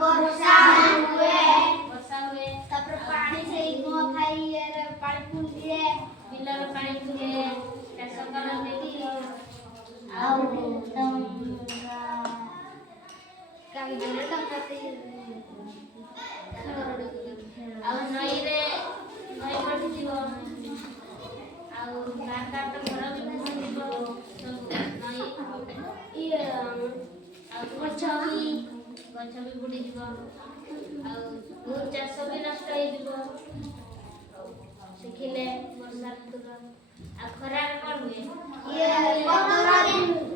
वर्षा हुए तापर पानी से गो खाई पानी फूल दिए बिलर पानी फुले चाष करते आउ तम का बिजली करते नई पटी जीव आकार तो घर भी भूल नई गछ भी बुड़ी जीव बहुत चाष भी नष्ट हो शिखिले वर्षा ऋतुर आ खरा कौन हुए ये 15 दिन